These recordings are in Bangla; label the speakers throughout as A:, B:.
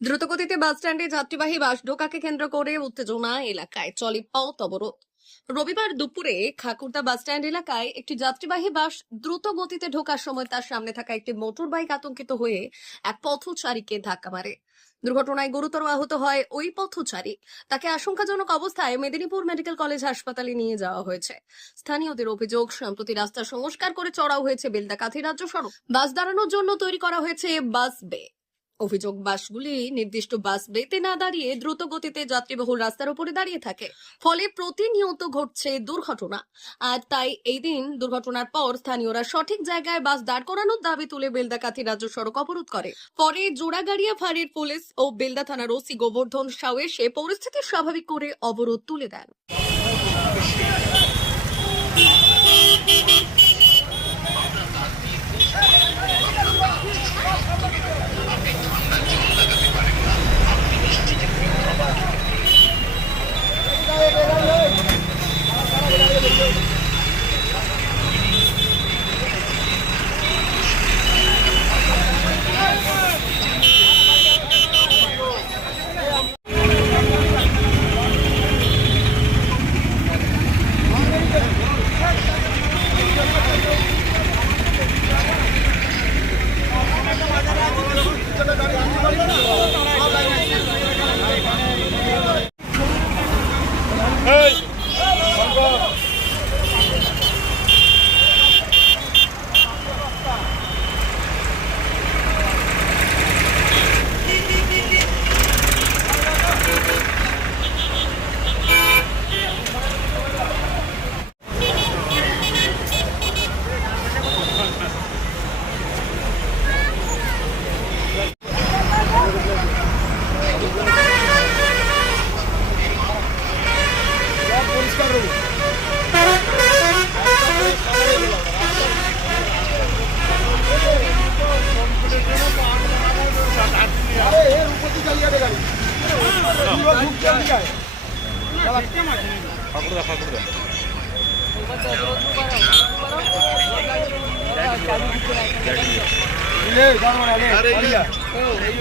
A: দ্রুতগতিতে বাস স্ট্যান্ডে যাত্রীবাহী বাস ঢোকাকে কেন্দ্র করে উত্তেজনা এলাকায়। চলে পথ অবরোধ। রবিবার দুপুরে খাকুরদা বাস স্ট্যান্ড এলাকায় একটি যাত্রীবাহী বাস দ্রুত গতিতে ঢোকার সময় তার সামনে থাকা একটি মোটর বাইক আতঙ্কিত হয়ে এক পথচারীকে ধাক্কা মারে। দুর্ঘটনায় গুরুতর আহত হয় ওই পথচারী। তাকে আশঙ্কাজনক অবস্থায় মেদিনীপুর মেডিকেল কলেজ হাসপাতালে নিয়ে যাওয়া হয়েছে। স্থানীয়দের অভিযোগ, সম্প্রতি রাস্তা সংস্কার করে চড়াও হয়েছে বেলদাকাথি রাজ্য সড়ক। বাস দাঁড়ানোর জন্য তৈরি করা হয়েছে বাস বে। অভিযোগ, বাসগুলি নির্দিষ্ট বাস বেতে না দাঁড়িয়ে দ্রুত গতিতে যাত্রীবহুল রাস্তার উপরে দাঁড়িয়ে থাকে। ফলে প্রতিনিয়ত ঘটছে দুর্ঘটনা। আর তাই এই দিন দুর্ঘটনার পর স্থানীয়রা সঠিক জায়গায় বাস দাঁড় করানোর দাবি তুলে বেলদাকাথি রাজ্য সড়ক অবরোধ করে। পরে জোড়াগাড়িয়া ফাঁড়ির পুলিশ ও বেলদা থানার ওসি গোবর্ধন সাউ এসে পরিস্থিতি স্বাভাবিক করে অবরোধ তুলে দেন।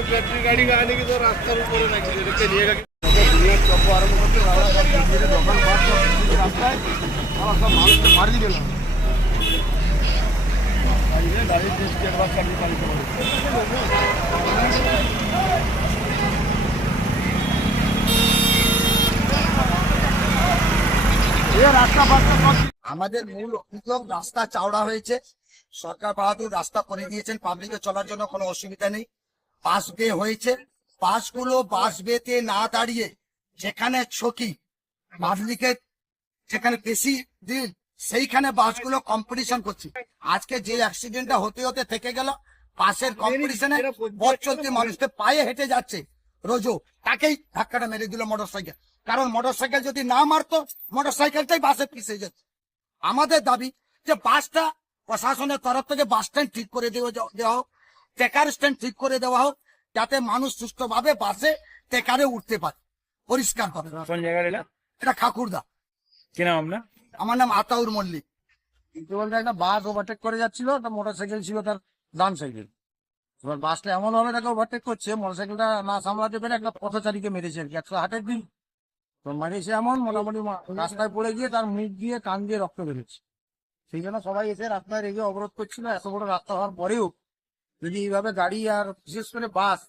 B: ব্যাটারি গাড়ি আনে কি তো রাস্তার উপরে মারি দিল
C: আমাদের মূল অভিযোগ, রাস্তা চাওড়া হয়েছে। সরকার বাহাদুর রাস্তা করে দিয়েছেন। পাবলিকে চলার জন্য কোনো অসুবিধা নেই। পাস বে হয়েছে। বাসগুলো বাস বেতে না দাঁড়িয়ে যেখানে ছকি পাবলিকের যেখানে বেশি দিন, সেইখানে বাসগুলো কম্পিটিশন করছে। আজকে যে অ্যাক্সিডেন্টটা হতে হতে থেকে গেল পাশের কম্পিটিশনে বট চলতে মানুষকে পায়ে হেঁটে যাচ্ছে। রোজো তাকেই ধাক্কাটা মেরে দিল মোটর সাইকেল কারণ মোটর সাইকেল যদি না মারতো মোটর সাইকেলটাই বাসে পিছিয়ে যেত। আমাদের দাবি যে বাসটা প্রশাসনের তরফ থেকে বাস স্ট্যান্ড ঠিক করে দেওয়া দেওয়া হোক টেকার স্ট্যান্ড ঠিক করে দেওয়া হোক যাতে মানুষ সুস্থভাবে বাসে টেকারে উঠতে পারে। পরিষ্কার ভাবে
D: কোন জায়গার এটা?
C: এটা ঠাকুরদা
D: কি নাম আপনার?
C: আমার নাম আতাউর মল্লিক।
E: কিন্তু বলতে একটা বাস ওভারটেক করে যাচ্ছিল একটা মোটরসাইকেল ছিল তার ডান সাইকেল এবার বাসটা এমন ভাবে তাকে ওভারটেক করছে মোটরসাইকেলটা না সামলাতে পেরে একটা পথচারীকে মেরেছে আর কি একশো হাটের দিন তো মারিয়েছে এমন মোটামুটি রাস্তায় পড়ে গিয়ে তার মুখ দিয়ে কান দিয়ে রক্ত বেরোচ্ছে। সেই জন্য সবাই এসে রাস্তায় রেগে অবরোধ করছিল এত বড় রাস্তা হওয়ার পরেও যদি এইভাবে গাড়ি আর বিশেষ করে বাস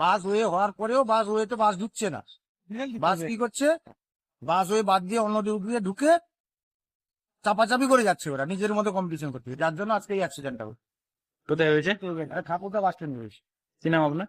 E: বাস হয়ে হওয়ার পরেও বাস হয়েতে বাস ঢুকছে না। বাস কি করছে? বাস হয়ে বাদ দিয়ে অন্য দিক দিয়ে ঢুকে চাপাচাপি করে যাচ্ছে ওরা নিজের মতো কম্পিটিশন করতে যার জন্য আজকে এই অ্যাক্সিডেন্টটা হলো।
D: কোথায় হয়েছে?
E: ঠাকুরদা বাস স্ট্যান্ড রয়েছে
D: কি নাম আপনার?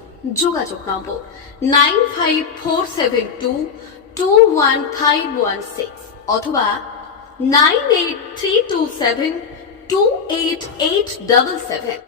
A: যোগাযোগ number nine five four seven two two one five one six অথবা nine eight three two seven two eight eight double seven